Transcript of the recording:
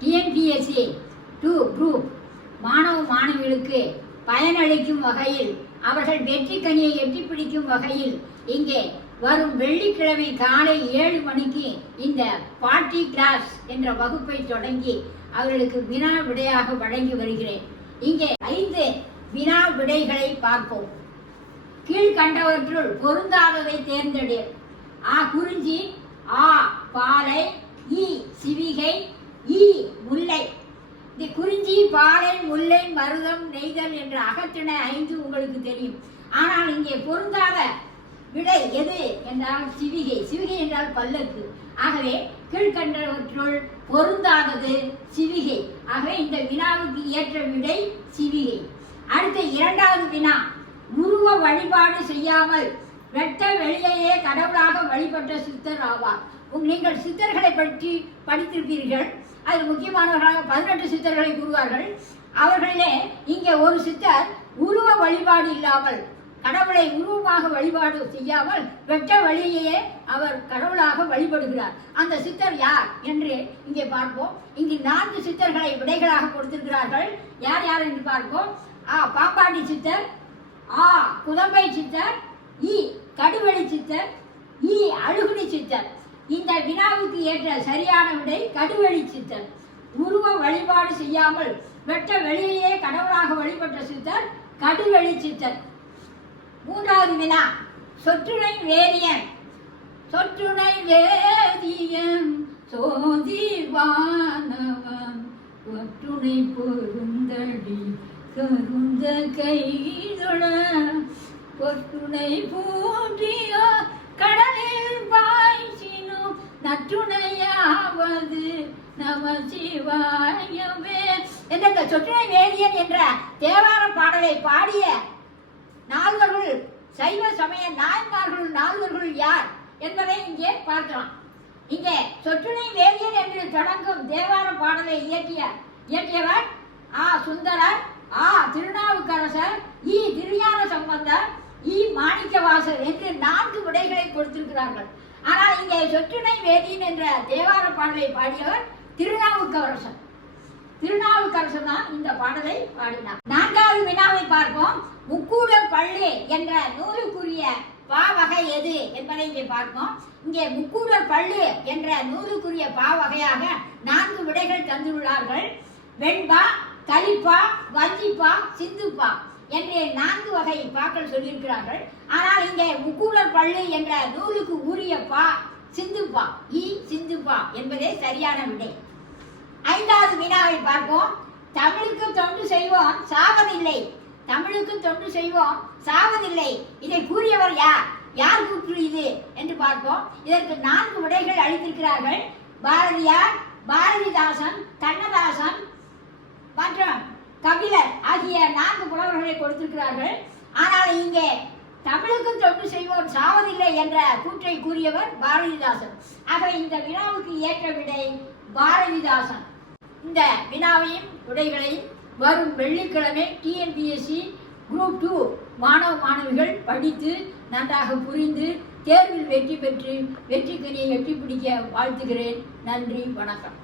TNPSC 2 group மாணவ மாணவிகளுக்கு பயனளிக்கும் வகையில் அவர்கள் வெற்றி கனியை எட்டி பிடிக்கும் வகையில் இங்கே வரும் வெள்ளிக்கிழமை காலை 7 மணிக்கு இந்த பார்ட்டி கிளாஸ் என்ற வகுப்பை தொடங்கி அவர்களுக்கு வினா விடையாக வழங்கி வருகிறேன். இங்கே 5 வினா விடைகளை பார்ப்போம். கீழ்கண்டவற்றுள் பொருந்தாததை தேர்ந்தெடு. ஆ குறிஞ்சி, ஆ பாலை, இ சிவிகை, இ முல்லை. இந்த குறிஞ்சி, பாலை, முல்லை, மருதம், நெய்தல் என்ற அகத்திணை 5 உங்களுக்கு தெரியும். ஆனால் இங்கே பொருந்தாத விடை எது என்றால் சிவிகை. சிவிகை என்றால் பல்லக்கு. ஆகவே கீழ்கண்டவற்றுள் பொருந்தாதது சிவிகை. ஆகவே இந்த வினாவுக்கு ஏற்ற விடை சிவிகை. அடுத்த 2வது வினா, உருவ வழிபாடு செய்யாமல் வெட்ட வெளியையே கடவுளாக வழிபட்ட சித்தர் ஆவார். நீங்கள் சித்தர்களை பற்றி படித்திருப்பீர்கள். அது முக்கியமானவர்களாக 18 சித்தர்களை கூறுவார்கள். அவர்களிலே இங்கே ஒரு சித்தர் உருவ வழிபாடு இல்லாமல் கடவுளை உருவமாக வழிபாடு செய்யாமல் வெட்ட வழியையே அவர் கடவுளாக வழிபடுகிறார். அந்த சித்தர் யார் என்று இங்கே பார்ப்போம். இங்கு 4 சித்தர்களை விடைகளாக கொடுத்திருக்கிறார்கள். யார் யார் என்று பார்ப்போம். ஆ பாம்பாட்டி சித்தர், ஆ குதம்பை சித்தர், இ கடுவெளி சித்தர், இ அழுகுனி சித்தர். இந்த வினாவுக்கு ஏற்ற சரியான விடை கடுவெளி சித்தர். உருவ வழிபாடு செய்யாமல் வெட்ட வெளியே கடவுளாக வழிபட்ட சித்தர் கடுவெளி சித்தர். 3வது வினா, சொற்றுணை வேதியன். சொற்றுணை வேதியன் சோதிவானவன் ஒற்றுணை பொருந்தடி கருந்த கைதொழ ஒற்றுணை பூன்றிய கடலில் பாய்ச்சினும் நற்றுணையாவது நம சிவாயமே என்ற சொற்றுணை வேதியன் என்ற தேவார பாடலை பாடிய 4 சைவ சமய நாயன்மார்கள் 4 யார் என்பதை இங்கே பார்க்கலாம். இங்கே சொற்றுணை வேதியன் என்று தொடங்கும் தேவார பாடலை இயற்றியவர் ஆ சுந்தரர், ஆ திருநாவுக்கரசர், இ திருஞான சம்பந்தர், இ மாணிக்கவாசர் என்று 4 விடைகளை கொடுத்திருக்கிறார்கள். ஆனால் இங்கே சொற்றுணை வேதியன் என்ற தேவார பாடலை பாடியவர் திருநாவுக்கரசர். திருநாவுக்கரசர் தான் இந்த பாடலை பாடினார். 4வது வினாவை பார்ப்போம். முக்கூடல் பள்ளி என்ற நூலுக்குரிய பாவகை எது என்பதை இங்கே பார்ப்போம். இங்கே முக்கூடல் பள்ளி என்ற நூலுக்குரிய பாவகையாக 4 விடைகள் தந்துள்ளார்கள். வெண்பா, கலிப்பா, வஞ்சிப்பா, சிந்துப்பா என்று 4 வகை பாக்கள் சொல்லியிருக்கிறார்கள். ஆனால் இங்கே முக்கூடல் பள்ளி என்ற நூலுக்கு உரிய பா சிந்துப்பா, இ சிந்துப்பா என்பதே சரியான விடை. 5வது வினாவை பார்ப்போம். தமிழுக்கு தொண்டு செய்வோம் சாவதில்லை. தமிழுக்கு தொண்டு செய்வோம் சாவதில்லை. இதை கூறியவர் யார்? யார் கூறியது என்று பார்ப்போம். இதற்கு 4 விடைகள் அளித்திருக்கிறார்கள். பாரதியார், பாரதிதாசன், கண்ணதாசன் மற்றும் கபிலர் ஆகிய 4 புலவர்களை கொடுத்திருக்கிறார்கள். ஆனால் இங்கே தமிழுக்கு தொண்டு செய்வோம் சாவதில்லை என்ற கூற்றை கூறியவர் பாரதிதாசன். ஆகவே இந்த வினாவுக்கு ஏற்ற விடை பாரதிதாசன். இந்த வினாவையும் விடைகளையும் வரும் வெள்ளிக்கிழமை டிஎன்பிஎஸ்சி குரூப் 2 மாணவ மாணவிகள் படித்து நன்றாக புரிந்து தேர்வில் வெற்றி பெற்று வெற்றி கனியை எட்டி பிடிக்க வாழ்த்துகிறேன். நன்றி, வணக்கம்.